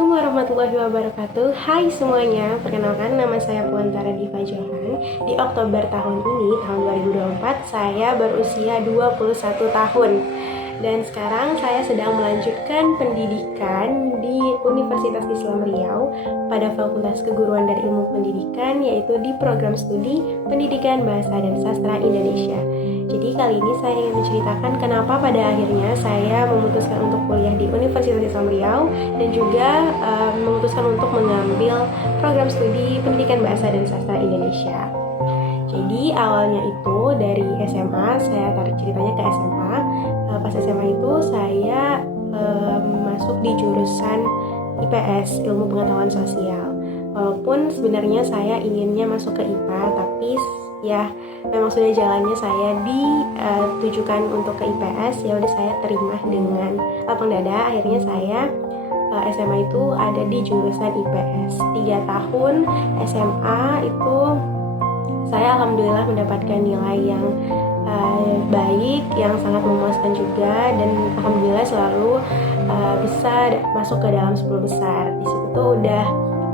Assalamualaikum warahmatullahi wabarakatuh. Hai semuanya, perkenalkan nama saya Puantara Diva Johan. Di Oktober tahun ini, tahun 2024, saya berusia 21 tahun. Dan sekarang saya sedang melanjutkan pendidikan di Universitas Islam Riau pada Fakultas Keguruan dan Ilmu Pendidikan, yaitu di program studi Pendidikan Bahasa dan Sastra Indonesia. Jadi kali ini saya ingin menceritakan kenapa pada akhirnya saya memutuskan untuk kuliah di Universitas Islam Riau dan juga memutuskan untuk mengambil program studi Pendidikan Bahasa dan Sastra Indonesia. Jadi awalnya itu dari SMA, saya tarik ceritanya ke SMA. Pas SMA itu saya masuk di jurusan IPS, Ilmu Pengetahuan Sosial. Walaupun sebenarnya saya inginnya masuk ke IPA, tapi ya memang sudah jalannya saya ditujukan untuk ke IPS. Ya udah saya terima dengan lapang dada. Akhirnya saya SMA itu ada di jurusan IPS. 3 tahun SMA itu saya alhamdulillah mendapatkan nilai yang baik, yang sangat memuaskan juga, dan alhamdulillah selalu bisa masuk ke dalam 10 besar. Di situ tuh udah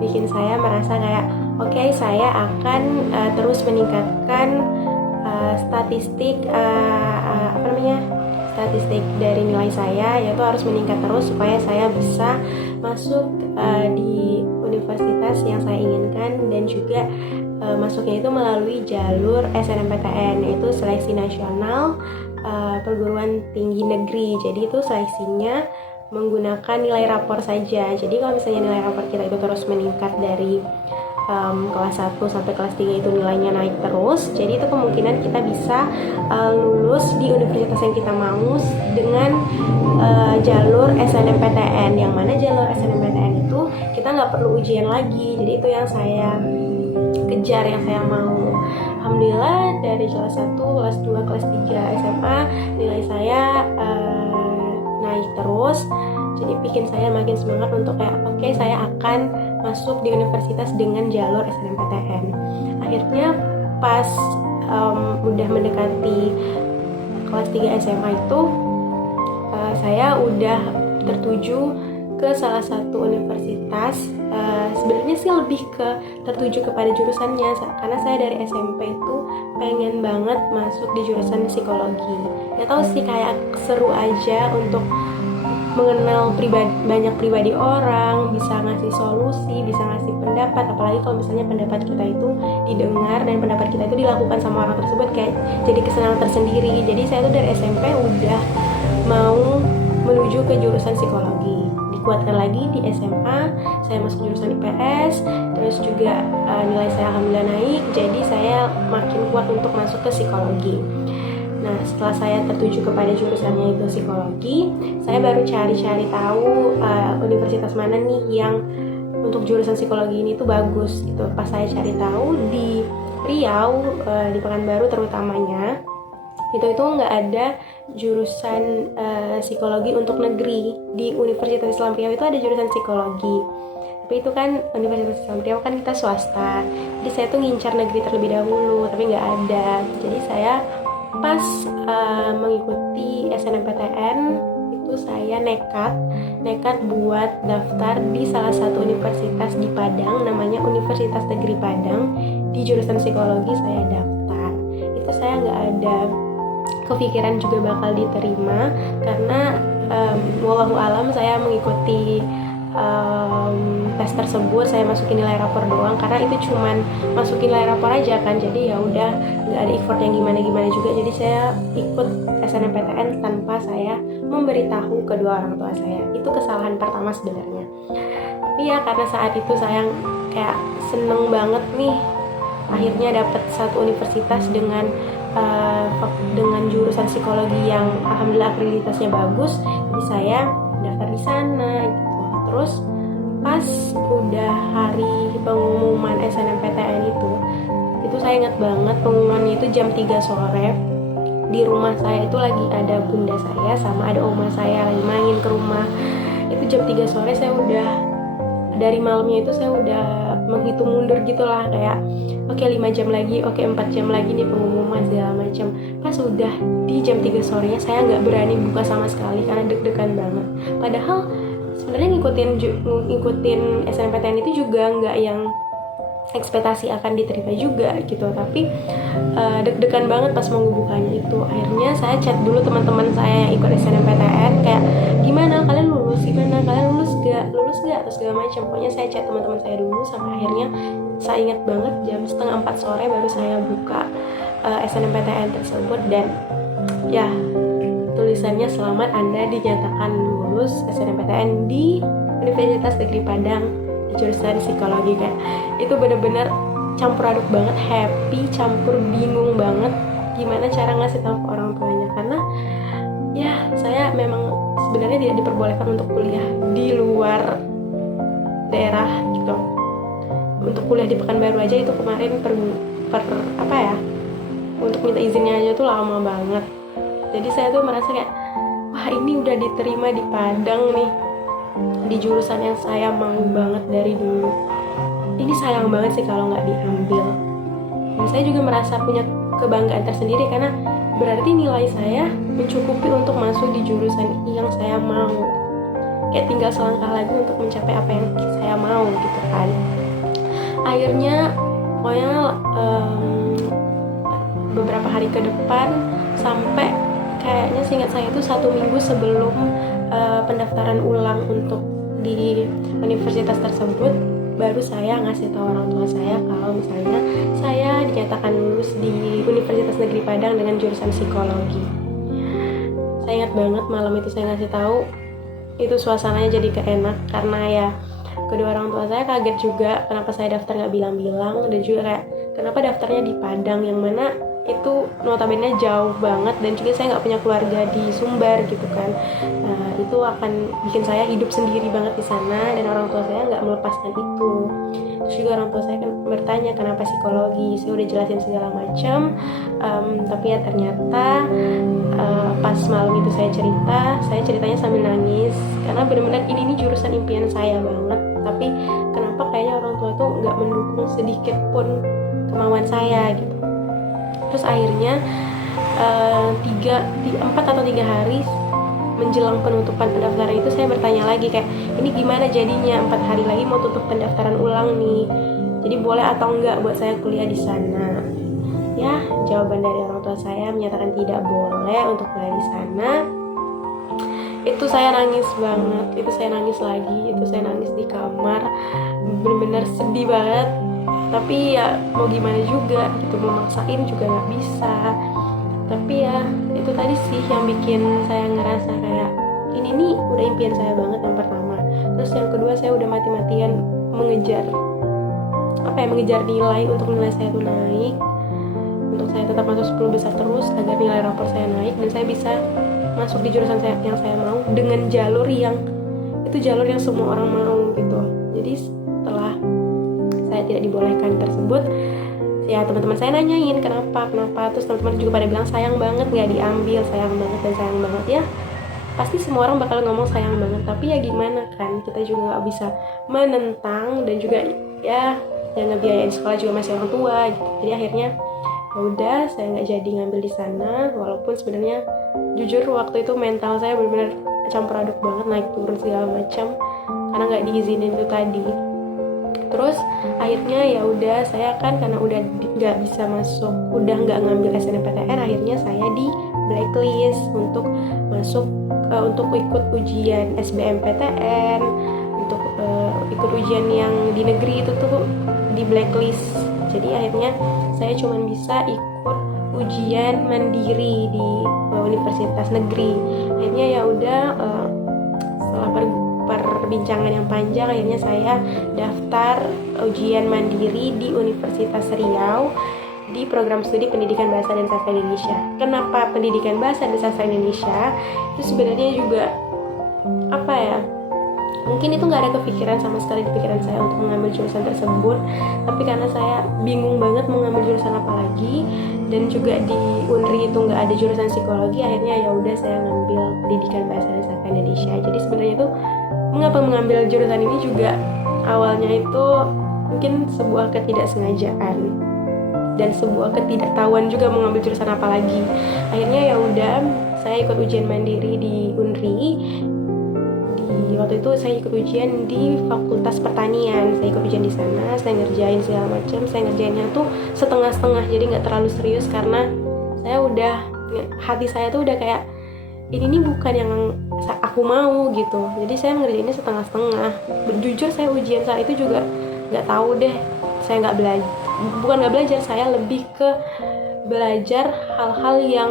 bikin saya merasa kayak oke, saya akan terus meningkatkan statistik statistik dari nilai saya, yaitu harus meningkat terus supaya saya bisa masuk di universitas yang saya inginkan, dan juga masuknya itu melalui jalur SNMPTN, yaitu Seleksi Nasional Perguruan Tinggi Negeri. Jadi itu seleksinya menggunakan nilai rapor saja. Jadi kalau misalnya nilai rapor kita itu terus meningkat dari kelas 1 sampai kelas 3 itu nilainya naik terus, jadi itu kemungkinan kita bisa lulus di universitas yang kita mau dengan jalur SNMPTN, yang mana jalur SNMPTN itu kita nggak perlu ujian lagi. Jadi itu yang saya kejar, yang saya mau. Alhamdulillah dari kelas 1, kelas 2, kelas 3 SMA nilai saya naik terus. Jadi bikin saya makin semangat untuk kayak oke, saya akan masuk di universitas dengan jalur SNMPTN. Akhirnya pas udah mendekati kelas 3 SMA itu saya udah tertuju ke salah satu universitas. Sebenarnya sih lebih ke tertuju kepada jurusannya, karena saya dari SMP itu pengen banget masuk di jurusan psikologi. Gak tau sih, kayak seru aja untuk mengenal banyak pribadi orang, bisa ngasih solusi, bisa ngasih pendapat, apalagi kalau misalnya pendapat kita itu didengar dan pendapat kita itu dilakukan sama orang tersebut, kayak jadi kesenangan tersendiri. Jadi saya tuh dari SMP udah mau menuju ke jurusan psikologi. Dikuatkan lagi di SMA, saya masuk jurusan IPS, terus juga nilai saya alhamdulillah naik, jadi saya makin kuat untuk masuk ke psikologi. Nah, setelah saya tertuju kepada jurusannya itu psikologi, saya baru cari-cari tahu universitas mana nih yang untuk jurusan psikologi ini tuh bagus gitu. Pas saya cari tahu di Riau, di Pekanbaru terutamanya, itu nggak ada jurusan psikologi untuk negeri. Di Universitas Islam Riau itu ada jurusan psikologi, tapi itu kan Universitas Islam Riau kan kita swasta. Jadi saya tuh ngincar negeri terlebih dahulu, tapi nggak ada. Jadi saya pas mengikuti SNMPTN itu saya nekat buat daftar di salah satu universitas di Padang, namanya Universitas Negeri Padang. Di jurusan psikologi saya daftar. Itu saya nggak ada kepikiran juga bakal diterima, karena wallahu alam saya mengikuti tes tersebut, saya masukin nilai rapor doang, karena itu cuman masukin nilai rapor aja kan, jadi ya udah nggak ada effort yang gimana juga. Jadi saya ikut SNMPTN tanpa saya memberitahu kedua orang tua saya. Itu kesalahan pertama sebenarnya. Tapi ya karena saat itu saya kayak seneng banget nih, akhirnya dapat satu universitas dengan jurusan psikologi yang alhamdulillah akreditasnya bagus, jadi saya daftar di sana gitu. Terus pas udah hari pengumuman SNMPTN itu saya ingat banget, pengumumannya itu jam 3 sore. Di rumah saya itu lagi ada bunda saya sama ada oma saya lagi main ke rumah. Itu jam 3 sore saya udah, dari malamnya itu saya udah menghitung mundur gitulah, kayak oke 5 jam lagi, oke 4 jam lagi nih pengumuman segala macam. Pas udah di jam 3 sorenya saya nggak berani buka sama sekali karena deg-degan banget. Padahal sebenarnya ngikutin SNMPTN itu juga nggak yang ekspektasi akan diterima juga gitu, tapi deg-degan banget pas mau bukanya itu. Akhirnya saya chat dulu teman-teman saya yang ikut SNMPTN kayak gimana kalian lulus gak terus segala macam. Pokoknya saya chat teman-teman saya dulu sampai akhirnya saya ingat banget jam 3:30 sore baru saya buka SNMPTN tersebut, dan ya tulisannya selamat Anda dinyatakan lulus SNMPTN di Universitas Negeri Padang di jurusan psikologi. Kayak itu bener-bener campur aduk banget, happy campur bingung banget gimana cara ngasih tahu ke orang tuanya, karena ya saya memang sebenarnya tidak diperbolehkan untuk kuliah di luar daerah gitu. Untuk kuliah di Pekanbaru aja itu kemarin untuk minta izinnya aja tuh lama banget. Jadi saya tuh merasa kayak wah ini udah diterima di Padang nih, di jurusan yang saya mau banget dari dulu. Ini sayang banget sih kalau nggak diambil. Dan saya juga merasa punya kebanggaan tersendiri karena berarti nilai saya mencukupi untuk masuk di jurusan yang saya mau. Kayak tinggal selangkah lagi untuk mencapai apa yang saya mau gitu kan. Akhirnya pokoknya beberapa hari ke depan, sampai kayaknya seingat saya itu 1 minggu sebelum pendaftaran ulang untuk di universitas tersebut, baru saya ngasih tahu orang tua saya kalau misalnya saya dinyatakan lulus di Universitas Negeri Padang dengan jurusan psikologi. Saya ingat banget malam itu saya ngasih tahu, itu suasananya jadi keenak karena ya kedua orang tua saya kaget juga kenapa saya daftar nggak bilang-bilang, dan juga kayak kenapa daftarnya di Padang yang mana itu notabene jauh banget, dan juga saya nggak punya keluarga di Sumbar gitu kan. Itu akan bikin saya hidup sendiri banget di sana, dan orang tua saya nggak melepaskan itu. Terus juga orang tua saya kan bertanya kenapa psikologi, saya udah jelasin segala macam, tapi ya ternyata pas malam itu saya ceritanya sambil nangis karena benar-benar ini jurusan impian saya banget, tapi kenapa kayaknya orang tua tuh nggak mendukung sedikit pun kemauan saya gitu. Terus akhirnya 4 atau 3 hari menjelang penutupan pendaftaran itu saya bertanya lagi kayak ini gimana jadinya, 4 hari lagi mau tutup pendaftaran ulang nih, jadi boleh atau enggak buat saya kuliah di sana. Ya jawaban dari orang tua saya menyatakan tidak boleh untuk kuliah di sana. Itu saya nangis banget, itu saya nangis lagi, itu saya nangis di kamar, bener-bener sedih banget. Tapi ya mau gimana juga gitu, mau maksain juga nggak bisa. Tapi ya itu tadi sih yang bikin saya ngerasa kayak ini nih udah impian saya banget yang pertama. Terus yang kedua saya udah mati-matian mengejar nilai untuk nilai saya tuh naik, untuk saya tetap masuk 10 besar terus agar nilai rapor saya naik dan saya bisa masuk di jurusan yang saya mau dengan jalur yang semua orang mau gitu. Jadi setelah saya tidak dibolehkan tersebut, ya teman-teman saya nanyain kenapa, terus teman-teman juga pada bilang sayang banget nggak diambil, sayang banget ya. Pasti semua orang bakal ngomong sayang banget, tapi ya gimana kan, kita juga nggak bisa menentang, dan juga ya yang ngebiayain sekolah juga masih orang tua gitu. Jadi akhirnya ya udah saya nggak jadi ngambil di sana, walaupun sebenarnya jujur waktu itu mental saya benar-benar campur aduk banget, naik turun segala macam karena nggak diizinin itu tadi. Terus akhirnya ya udah saya kan karena udah nggak bisa masuk, udah nggak ngambil SNMPTN, akhirnya saya di blacklist untuk masuk untuk ikut ujian SBMPTN, untuk ikut ujian yang di negeri itu tuh di blacklist. Jadi akhirnya saya cuma bisa ikut ujian mandiri di universitas negeri. Akhirnya ya udah setelah perbincangan yang panjang, akhirnya saya daftar ujian mandiri di Universitas Riau di program studi Pendidikan Bahasa dan Sastra Indonesia. Kenapa Pendidikan Bahasa dan Sastra Indonesia? Itu sebenarnya juga mungkin itu nggak ada kepikiran sama sekali di pikiran saya untuk mengambil jurusan tersebut, tapi karena saya bingung banget mau ngambil jurusan apa lagi, dan juga di Unri itu nggak ada jurusan psikologi, akhirnya ya udah saya ngambil Pendidikan Bahasa dan Sastra Indonesia. Jadi sebenarnya itu mengapa mengambil jurusan ini juga awalnya itu mungkin sebuah ketidaksengajaan dan sebuah ketidaktahuan juga mau ngambil jurusan apa lagi. Akhirnya ya udah saya ikut ujian mandiri di Unri. Di waktu itu saya ikut ujian di Fakultas Pertanian. Saya ikut ujian di sana, saya ngerjain segala macam. Saya ngerjainnya tuh setengah-setengah, jadi nggak terlalu serius karena saya udah, hati saya tuh udah kayak ini nih bukan yang aku mau gitu. Jadi saya ngerjainnya setengah-setengah. Jujur saya ujian saat itu juga nggak tahu deh. Saya nggak belajar, bukan nggak belajar, saya lebih ke belajar hal-hal yang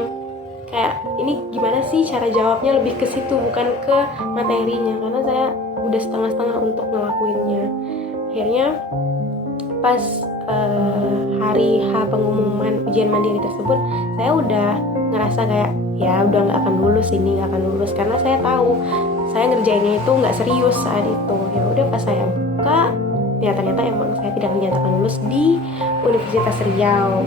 kayak ini gimana sih cara jawabnya, lebih ke situ bukan ke materinya, karena saya udah setengah-setengah untuk ngelakuinnya. Akhirnya pas hari H pengumuman ujian mandiri tersebut, saya udah ngerasa kayak ya udah nggak akan lulus ini, nggak akan lulus, karena saya tahu saya ngerjainnya itu nggak serius saat itu. Ya udah pas saya buka, ya ternyata emang saya tidak dinyatakan lulus di Universitas Riau.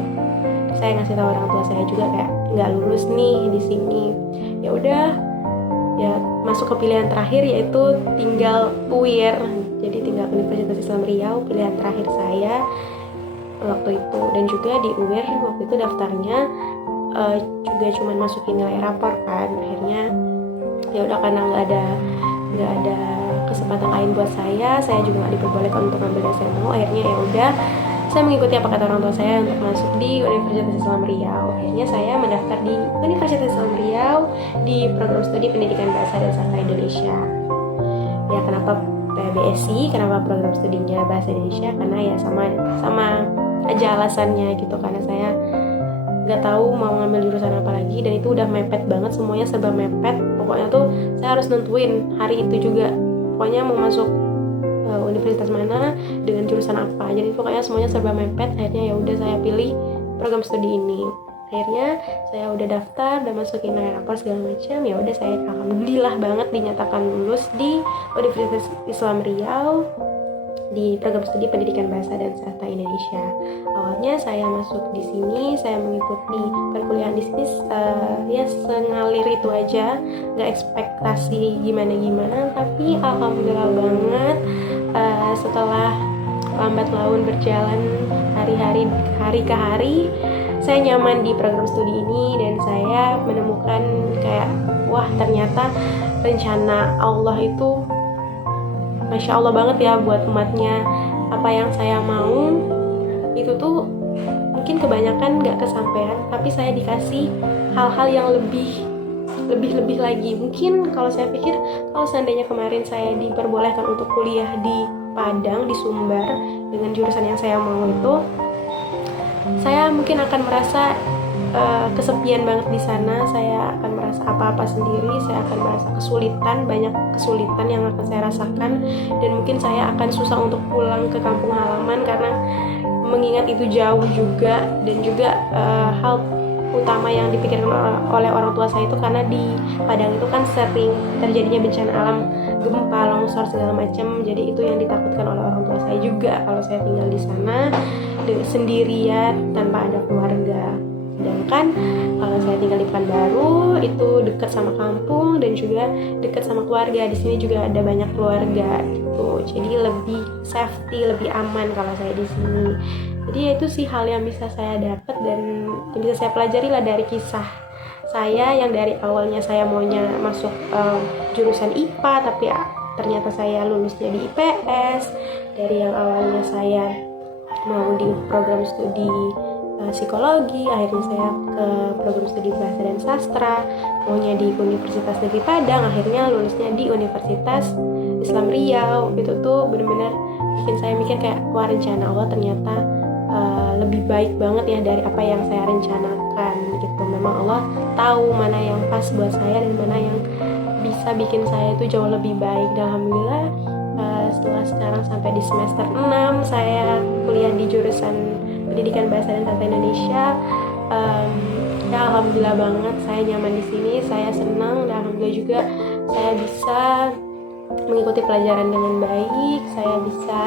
Saya ngasih tahu orang tua saya juga kayak nggak lulus nih di sini. Ya udah, ya masuk ke pilihan terakhir yaitu tinggal UIR. Jadi tinggal Universitas Islam Riau, pilihan terakhir saya waktu itu. Dan juga di UIR waktu itu daftarnya juga cuma masukin nilai rapor kan. Akhirnya ya udah, karena nggak ada kesempatan lain buat saya juga nggak diperbolehkan untuk ngambil SMO. Akhirnya ya udah, saya mengikuti apa kata orang tua saya untuk masuk di Universitas Islam Riau. Akhirnya saya mendaftar di Universitas Islam Riau di program studi Pendidikan Bahasa dan Sastra Indonesia. Ya kenapa PBSI, kenapa program studinya Bahasa Indonesia? Karena ya sama aja alasannya gitu, karena saya nggak tahu mau ngambil jurusan apa lagi, dan itu udah mepet banget, semuanya serba mepet. Pokoknya tuh saya harus nentuin hari itu juga, pokoknya mau masuk universitas mana dengan jurusan apa. Jadi pokoknya semuanya serba mepet. Akhirnya ya udah saya pilih program studi ini. Akhirnya saya udah daftar dan masukin nilai rapor segala macam. Ya udah, saya alhamdulillah banget dinyatakan lulus di Universitas Islam Riau di program studi Pendidikan Bahasa dan Sastra Indonesia. Awalnya saya masuk di sini, saya mengikuti perkuliahan di sini ya sengalir itu aja, nggak ekspektasi gimana, tapi alhamdulillah banget setelah lambat laun berjalan hari ke hari, saya nyaman di program studi ini dan saya menemukan kayak wah, ternyata rencana Allah itu Masya Allah banget ya buat umatnya. Apa yang saya mau itu tuh mungkin kebanyakan gak kesampaian, tapi saya dikasih hal-hal yang lebih lagi. Mungkin kalau saya pikir, kalau seandainya kemarin saya diperbolehkan untuk kuliah di Padang, di Sumbar dengan jurusan yang saya mau itu, saya mungkin akan merasa kesepian banget di sana. Saya akan merasa apa-apa sendiri, saya akan merasa banyak kesulitan yang akan saya rasakan, dan mungkin saya akan susah untuk pulang ke kampung halaman karena mengingat itu jauh juga. Dan juga hal utama yang dipikirkan oleh orang tua saya itu karena di Padang itu kan sering terjadinya bencana alam, gempa, longsor segala macam. Jadi itu yang ditakutkan oleh orang tua saya juga kalau saya tinggal di sana sendirian tanpa ada keluarga. Sedangkan kalau saya tinggal di Pekanbaru itu dekat sama kampung dan juga dekat sama keluarga. Di sini juga ada banyak keluarga gitu. Jadi lebih safety, lebih aman kalau saya di sini. Jadi itu sih hal yang bisa saya dapat dan yang bisa saya pelajari lah dari kisah saya yang dari awalnya saya maunya masuk jurusan IPA, tapi ternyata saya lulusnya di IPS. Dari yang awalnya saya mau di program studi psikologi, akhirnya saya ke program studi bahasa dan sastra, maunya di Universitas Negeri Padang, akhirnya lulusnya di Universitas Islam Riau. Itu tuh benar-benar bikin saya mikir kayak wah, rencana Allah ternyata lebih baik banget ya dari apa yang saya rencanakan gitu. Memang Allah tahu mana yang pas buat saya dan mana yang bisa bikin saya itu jauh lebih baik. Dan alhamdulillah setelah sekarang sampai di semester 6 saya kuliah di jurusan Pendidikan Bahasa dan Sastra Indonesia. Ya alhamdulillah banget, saya nyaman di sini, saya senang, dan alhamdulillah juga saya bisa mengikuti pelajaran dengan baik, saya bisa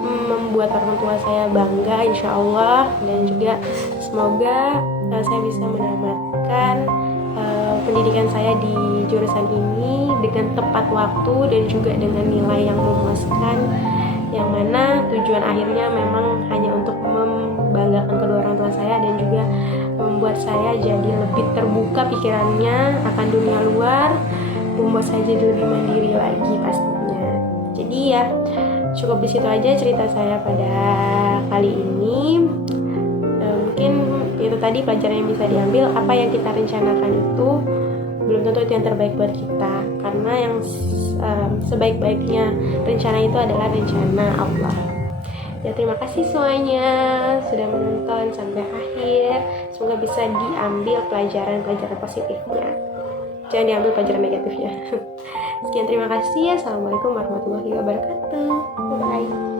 membuat orang tua saya bangga insya Allah, dan juga semoga saya bisa menamatkan pendidikan saya di jurusan ini dengan tepat waktu dan juga dengan nilai yang memuaskan, yang mana tujuan akhirnya memang hanya untuk membanggakan kedua orang tua saya dan juga membuat saya jadi lebih terbuka pikirannya akan dunia luar, membuat saya jadi lebih mandiri lagi pastinya. Jadi ya cukup di situ aja cerita saya pada kali ini. Mungkin itu tadi pelajaran yang bisa diambil. Apa yang kita rencanakan itu belum tentu itu yang terbaik buat kita, karena yang sebaik-baiknya rencana itu adalah rencana Allah. Ya, terima kasih semuanya sudah menonton sampai akhir. Semoga bisa diambil pelajaran-pelajaran positifnya, jangan diambil pelajaran negatifnya. Sekian, terima kasih. Assalamualaikum warahmatullahi wabarakatuh. Bye.